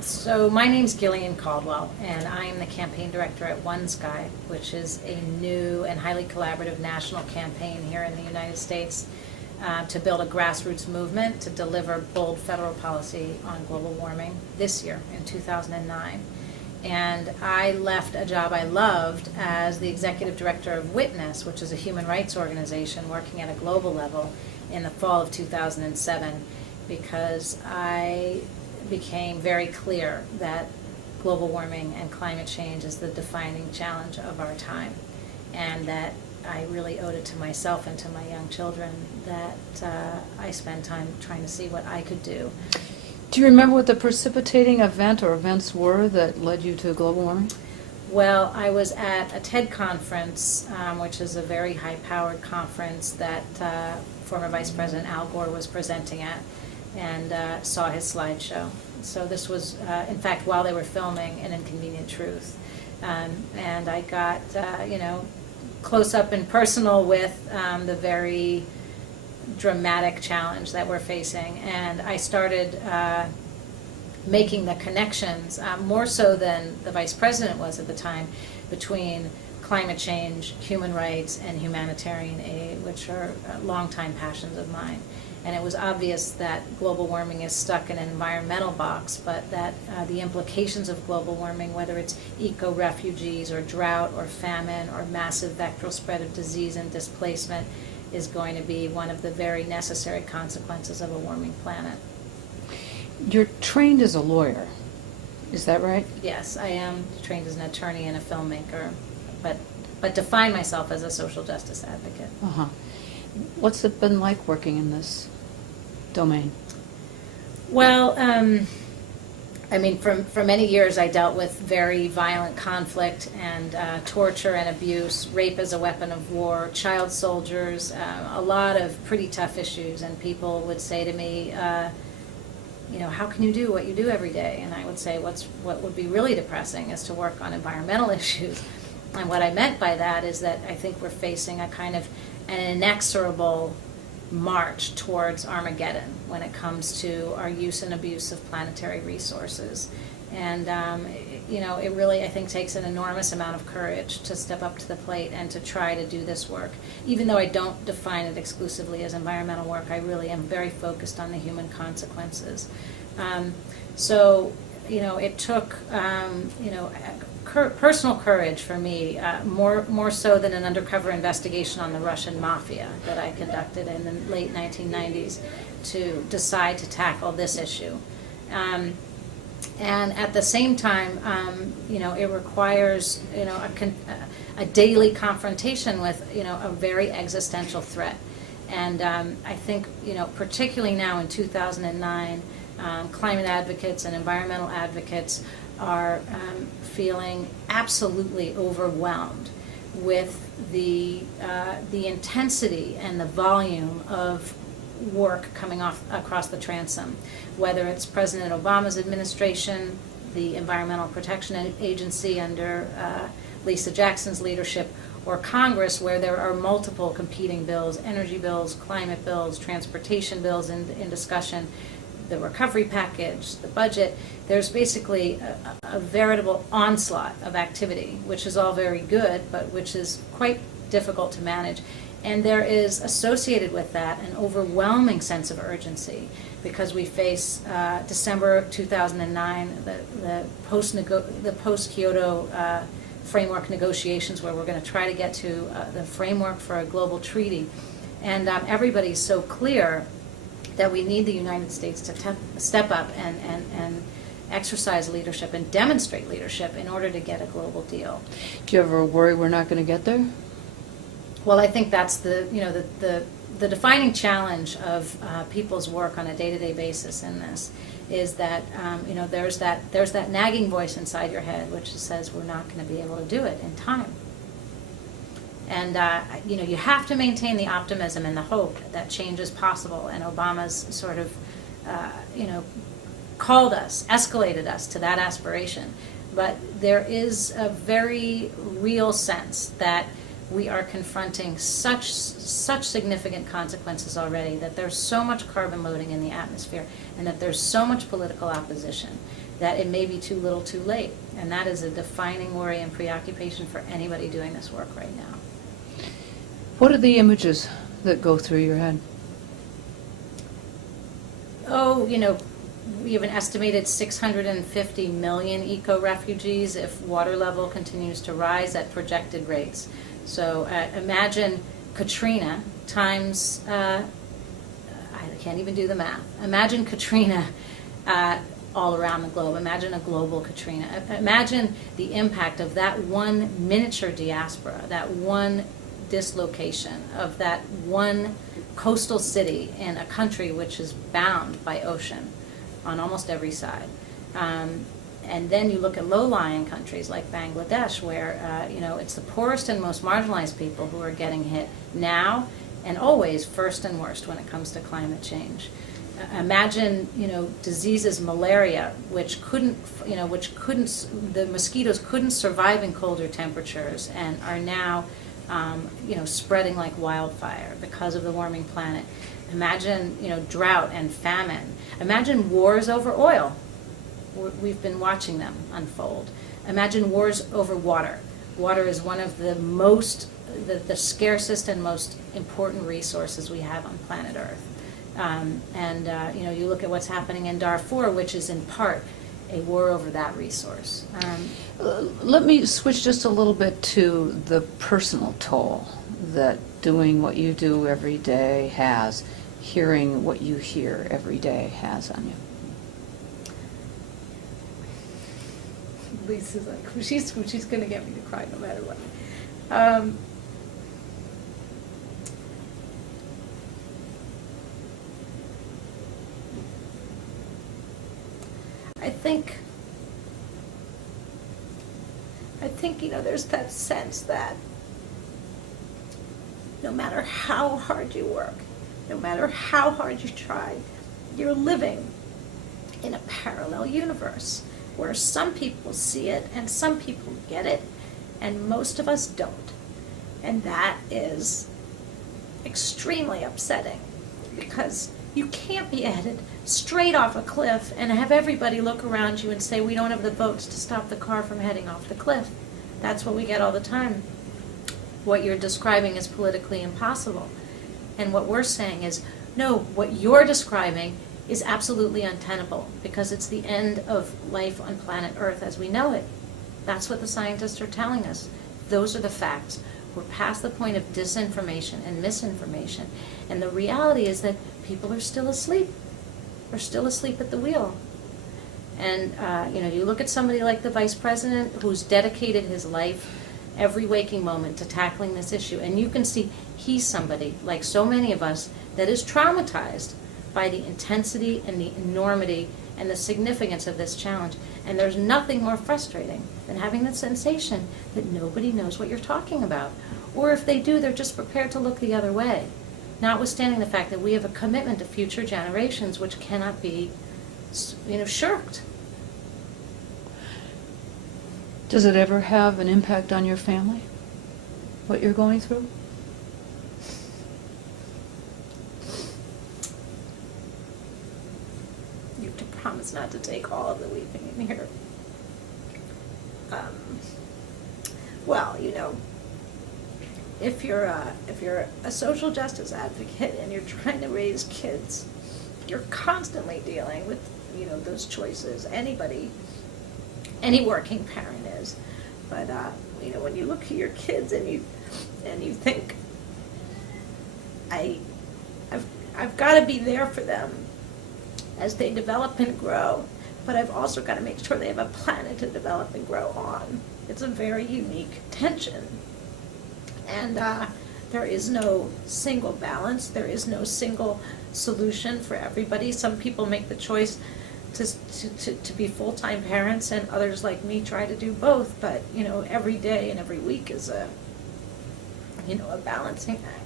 So my name's Gillian Caldwell, and I am the campaign director at One Sky, which is a new and highly collaborative national campaign here in the United States to build a grassroots movement to deliver bold federal policy on global warming this year in 2009. And I left a job I loved as the executive director of Witness, which is a human rights organization working at a global level, in the fall of 2007, because I became very clear that global warming and climate change is the defining challenge of our time, and that I really owed it to myself and to my young children that I spend time trying to see what I could do. Do you remember what the precipitating event or events were that led you to global warming? Well, I was at a TED conference, which is a very high-powered conference that former Vice President Al Gore was presenting at, and saw his slideshow. So this was, in fact, while they were filming An Inconvenient Truth. And I got, close up and personal with the very dramatic challenge that we're facing. And I started making the connections, more so than the Vice President was at the time, between climate change, human rights, and humanitarian aid, which are longtime passions of mine. And it was obvious that global warming is stuck in an environmental box, but that the implications of global warming, whether it's eco-refugees or drought or famine or massive vectoral spread of disease and displacement, is going to be one of the very necessary consequences of a warming planet. You're trained as a lawyer, is that right? Yes, I am trained as an attorney and a filmmaker, but define myself as a social justice advocate. Uh-huh. What's it been like working in this domain? Well, I mean, for many years I dealt with very violent conflict and torture and abuse, rape as a weapon of war, child soldiers, a lot of pretty tough issues. And people would say to me, how can you do what you do every day? And I would say, what would be really depressing is to work on environmental issues. And what I meant by that is that I think we're facing a kind of an inexorable march towards Armageddon when it comes to our use and abuse of planetary resources. And, it really, I think, takes an enormous amount of courage to step up to the plate and to try to do this work. Even though I don't define it exclusively as environmental work, I really am very focused on the human consequences. It took, personal courage for me, more so than an undercover investigation on the Russian mafia that I conducted in the late 1990s, to decide to tackle this issue. And at the same time, it requires, a daily confrontation with, a very existential threat. And I think, particularly now in 2009, climate advocates and environmental advocates are feeling absolutely overwhelmed with the intensity and the volume of work coming across the transom, whether it's President Obama's administration, the Environmental Protection Agency under Lisa Jackson's leadership, or Congress, where there are multiple competing bills, energy bills, climate bills, transportation bills in discussion, the recovery package, the budget. There's basically a veritable onslaught of activity, which is all very good, but which is quite difficult to manage. And there is associated with that an overwhelming sense of urgency, because we face December of 2009, the post-Kyoto framework negotiations, where we're going to try to get to the framework for a global treaty. And everybody's so clear that we need the United States to step up and exercise leadership and demonstrate leadership in order to get a global deal. Do you ever worry we're not going to get there? Well, I think that's the defining challenge of people's work on a day-to-day basis in this, is that there's that nagging voice inside your head which says we're not going to be able to do it in time. And you have to maintain the optimism and the hope that change is possible. And Obama's sort of called us, escalated us to that aspiration. But there is a very real sense that we are confronting such significant consequences already, that there's so much carbon loading in the atmosphere, and that there's so much political opposition, that it may be too little too late. And that is a defining worry and preoccupation for anybody doing this work right now. What are the images that go through your head? Oh, we have an estimated 650 million eco-refugees if water level continues to rise at projected rates. So imagine Katrina times, I can't even do the math. Imagine Katrina all around the globe. Imagine a global Katrina. Imagine the impact of that one miniature diaspora, that one dislocation, of that one coastal city in a country which is bound by ocean on almost every side. And then you look at low-lying countries like Bangladesh, where it's the poorest and most marginalized people who are getting hit now and always first and worst when it comes to climate change. Imagine, diseases, malaria, which couldn't, the mosquitoes couldn't survive in colder temperatures and are now, spreading like wildfire because of the warming planet. Imagine, drought and famine. Imagine wars over oil. We've been watching them unfold. Imagine wars over water. Water is one of the the scarcest and most important resources we have on planet Earth. You look at what's happening in Darfur, which is in part a war over that resource. Let me switch just a little bit to the personal toll that doing what you do every day has, hearing what you hear every day has on you. Lisa's like, she's going to get me to cry no matter what. I think there's that sense that no matter how hard you work, no matter how hard you try, you're living in a parallel universe where some people see it and some people get it and most of us don't. And that is extremely upsetting because you can't be headed straight off a cliff and have everybody look around you and say, we don't have the votes to stop the car from heading off the cliff. That's what we get all the time. What you're describing is politically impossible. And what we're saying is, no, what you're describing is absolutely untenable because it's the end of life on planet Earth as we know it. That's what the scientists are telling us. Those are the facts. We're past the point of disinformation and misinformation. And the reality is that people are still asleep. They're still asleep at the wheel. And, you look at somebody like the vice president who's dedicated his life every waking moment to tackling this issue. And you can see he's somebody, like so many of us, that is traumatized by the intensity and the enormity and the significance of this challenge. And there's nothing more frustrating than having the sensation that nobody knows what you're talking about. Or if they do, they're just prepared to look the other way, notwithstanding the fact that we have a commitment to future generations which cannot be, shirked. Does it ever have an impact on your family, what you're going through? You have to promise not to take all of the weeping in here. Well, if you're a social justice advocate and you're trying to raise kids, you're constantly dealing with those choices. Any working parent is, but when you look at your kids and you think, I've got to be there for them as they develop and grow, but I've also got to make sure they have a planet to develop and grow on. It's a very unique tension. And there is no single balance. There is no single solution for everybody. Some people make the choice to be full-time parents, and others like me try to do both. But every day and every week is a balancing act.